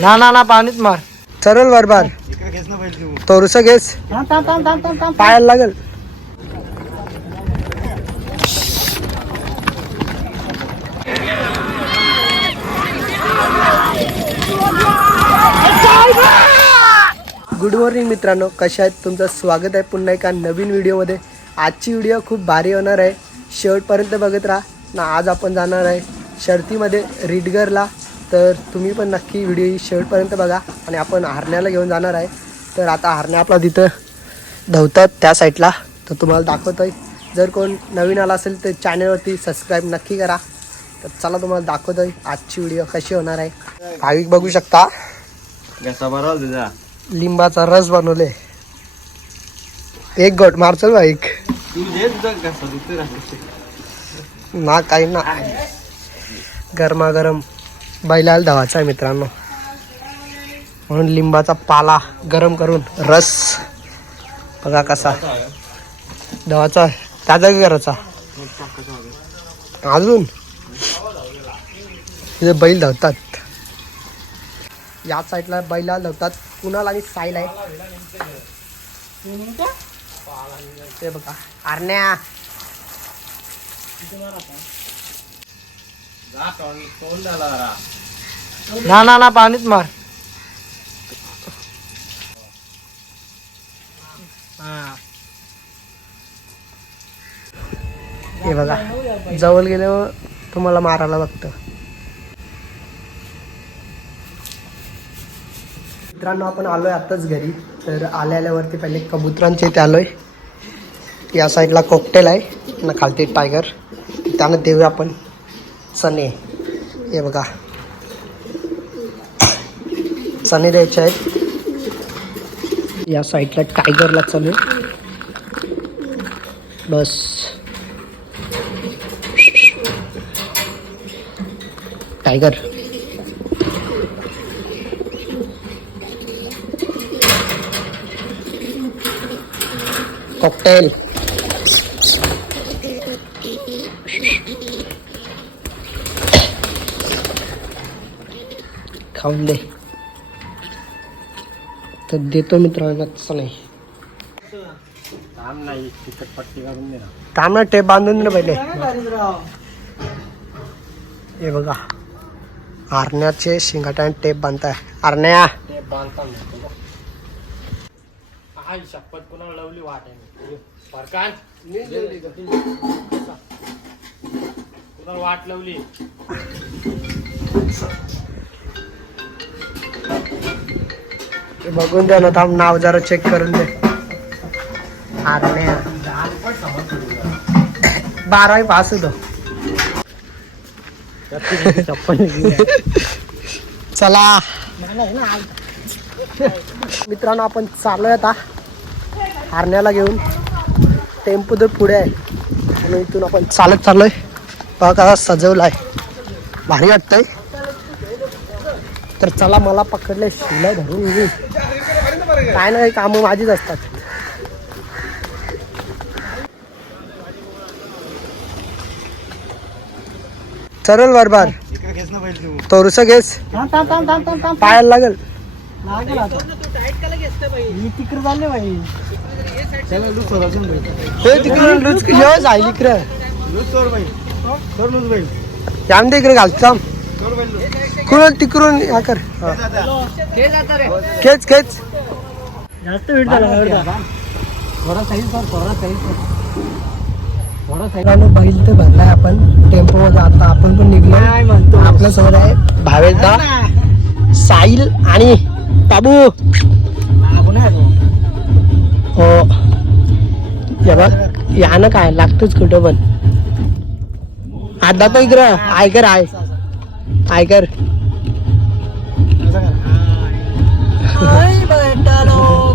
ना ना ना पाणीच मार. चरल बरबार थोडस घेस पायाला लागल. गुड मॉर्निंग मित्रांनो. कशा आहेत? तुमचं स्वागत आहे पुन्हा एका नवीन व्हिडिओमध्ये. आजची व्हिडिओ खूप भारी होणार आहे. शेवटपर्यंत बघत राहा. ना आज आपण जाणार आहे. शर्तीमध्ये रिडगरला तर तुम्ही पण नक्की व्हिडिओ शेवटपर्यंत बघा. आणि आपण हरण्याला घेऊन जाणार आहे. तर आता हरण्या आपला तिथं धावतात त्या साईडला. तर तुम्हाला दाखवतो आहे जर कोण नवीन आला असेल तर चॅनलवरती सबस्क्राईब नक्की करा. तर चला तुम्हाला दाखवतो आहे आजची व्हिडिओ कशी होणार आहे. भाविक बघू शकता. लिंबाचा रस बनवले. एक गोट मारचल भाईक ना काही ना. गरमागरम बैलाला धावायचा आहे मित्रांनो. म्हणून लिंबाचा पाला गरम करून रस बघा कसा. धावाचा ताजा की करायचा? अजून? तिथे बैल धावतात. या साईडला बैला धावतात. कुणाल आणि साईल आहे? ते बघा. आरण्या. ना ना ना पाणीच मार. हे बघा जवळ गेल्यावर तुम्हाला मारायला बघतं. मित्रांनो आपण आलोय आताच घरी. तर आल्या आल्यावरती पहिले कबुतरांचे इथे आलोय. या साईडला कॉकटेल आहे ना खालती टायगर त्यानं देऊया आपण. सनी. हे बघा. सनी द्यायचे आहेत. या साईडला टायगरला चालू. बस. टायगर. कॉकटेल. खाऊन दे. तर देतो मित्रांनो तसं नाही. काम नाही तिकट पट्टी काढून दे ना. थांब ना टेप बांधून दे ना पहिले. हे बघा आरण्याचे शिंगाट्याने टेप बांधताय. आरण्या. ते शपथ लवली? वाट आहे फरकान कुणाला वाट लावली? बघून द्या ना थांब नाव जरा चेक करून दे. आरण्या बारावी पास होतो. चला. मित्रांनो आपण चाललोय आता हारण्याला घेऊन. टेम्पो तर पुढे आहे. आणि इथून आपण चालत चाललोय. बघा कसा सजवलाय. भारी वाटतंय. तर चला मला पकडले शिलाय धरून काय ना काही कामं माझीच असतात. चरल बरबार इकडे घेस. पायाला लागल. त्याला लूज कर अजून बाई. ते तिकडून लूज येऊ जाईल इकडं. घालतो कुठून तिकडून हा कर. हा. खेच खेच. जास्त वेळ झाला थोडा साईज साईज बैल तर भरलाय आपण. टेम्पो मध्ये आता आपण पण निघलो. आपल्यासमोर आहे भावेशदा साहिल आणि बाबू. हो. यानं काय लागतच कुठं पण. आता तो इकडं आयकर आहे आयकर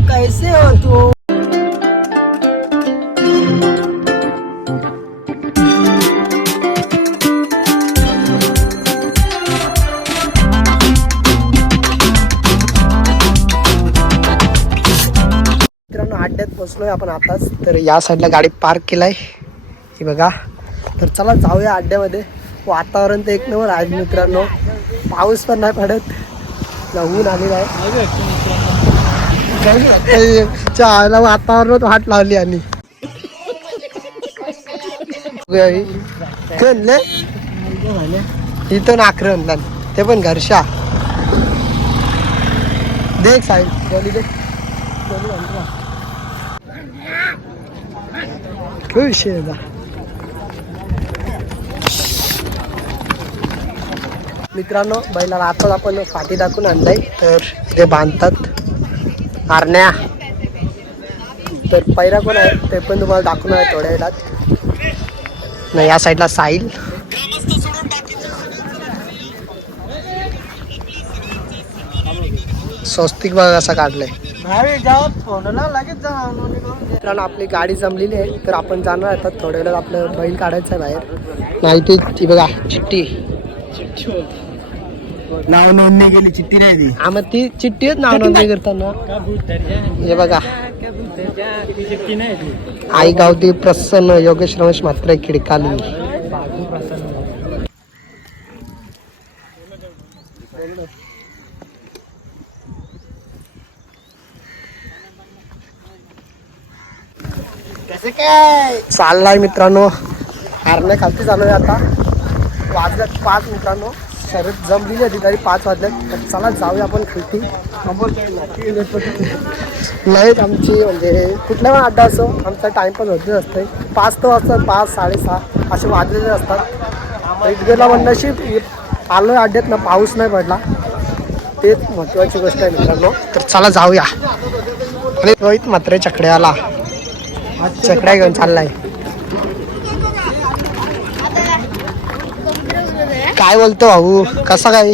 कैसे हो तू? मित्रांनो अड्ड्यात पोचलोय आपण आताच. तर या साईडला गाडी पार्क केलाय. हे बघा. तर चला जाऊया अड्ड्यामध्ये वातावरण तर एक नंबर आहे मित्रांनो. पाऊस पण नाही पडत. ऊन आलेला आहे. चहाला वातावरणात वाट लावली आणि कळले इथं नाकरन ते पण घरशा. देख साहेब बोली दे खुश आहे मित्रांनो बैलाला आताच आपण फाटी दाखवून आणलाय. तर ते बांधतात. आरण्या. तर पैरा कोण आहे ते पण तुम्हाला दाखवणार आहे थोड्या वेळात. नाही या साईडला साईल स्वस्तिक बघा कसा काढलाय. मित्रांनो आपली गाडी जमलेली आहे. तर आपण जाणार आता थोड्या वेळात आपलं बैल काढायचं आहे बाहेर. नाही ती ती बघा चिठ्ठी. नाव नोंदणी केली चिठ्ठी नाही ती. हा मग ती चिठ्ठी नाव नोंदणी करताना. हे बघा. आई गावती प्रसन्न योगेश रमेश मात्र खिडकाली. चाललाय मित्रांनो. हारण्या खालती चालू आहे आता. वाजल्यात पाच मित्रांनो. शरद जमलेली होती तरी पाच वाजल्यात तर चला जाऊया आपण खालती. नाहीत आमची म्हणजे कुठला पण अड्डा असो आमचा टाईम पण होतच असते पाच तर वाजतात पाच साडेसहा असे वाजलेले असतात. इतकेला नशीब आलोय अड्ड्यात ना पाऊस नाही पडला. तेच महत्वाची गोष्ट आहे मित्रांनो. तर चला जाऊया. आणि रोहित मात्र चकड्याला चकड्या घेऊन चाललाय. काय बोलतो भाऊ? कसा काय?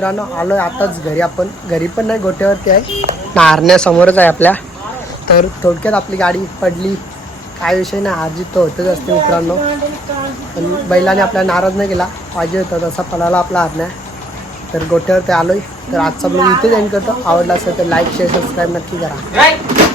मित्रांनो आहे आताच घरी. आपण घरी पण नाही गोट्यावरती आहे. नारण्यासमोरच आहे आपल्या. तर थोडक्यात आपली गाडी पडली. काय विषय नाही आजी तो होतच असते मित्रांनो. पण बैलाने आपला नाराज नाही केला. पाहिजे होता तसा पलाला आपला हरण्या तर गोट्यावरती आलो आहे तर आजचा ब्लॉग इथेच एंड करतो. आवडला असेल तर लाईक शेअर सबस्क्राईब नक्की करा.